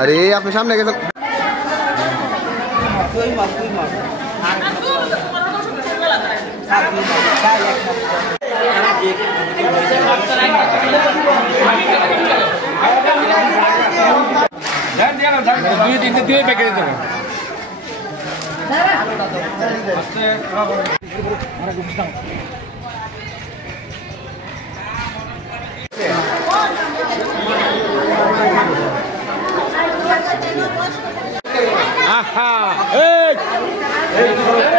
আরে আপনি সামনে গেছেন। দুই প্যাকেট দেবো।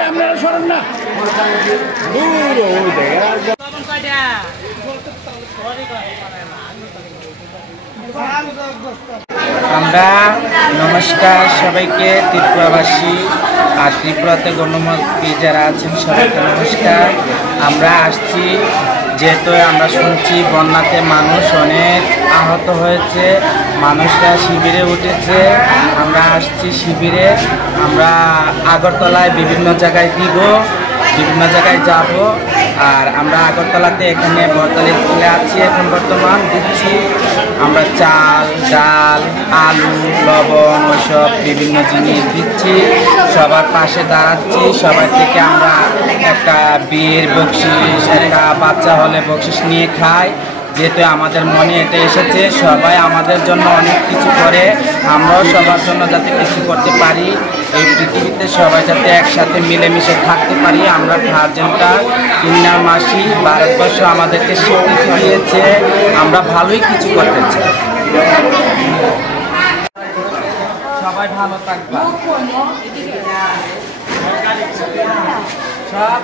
আপনারা সরেন না। আমরা নমস্কার সবাইকে, ত্রিপুরাবাসী আর ত্রিপুরাতে গণ্যমান্য যারা আছেন সবাইকে নমস্কার। আমরা আসছি যেহেতু আমরা শুনছি বন্যাতে মানুষ অনেক আহত হয়েছে, মানুষরা শিবিরে উঠেছে। আমরা আসছি শিবিরে, আমরা আগরতলায় বিভিন্ন জায়গায় দিব, বিভিন্ন জায়গায় যাব। আর আমরা আগরতলাতে এখানে বরতলা স্কুলে আছি, এখন বর্তমান দিচ্ছি আমরা চাল, ডাল, আলু, লবণ ওইসব বিভিন্ন জিনিস দিচ্ছি, সবার পাশে দাঁড়াচ্ছি। সবাই থেকে আমরা একটা বিয়ের বকশিস, একটা বাচ্চা হলে বকশিস নিয়ে খাই। যেহেতু আমাদের মনে এটা এসেছে, সবাই আমাদের জন্য অনেক কিছু করে, আমরাও সবার জন্য যাতে কিছু করতে পারি, এই পৃথিবীতে সবাই যাতে একসাথে মিলেমিশে থাকতে পারি। আমরা গার্জেনটা ইন্নার মাসি ভারতবর্ষ আমাদেরকে স্বীকৃতি দিয়েছে, আমরা ভালোই কিছু করতে চাই। সবাই ভালো থাকবা। সব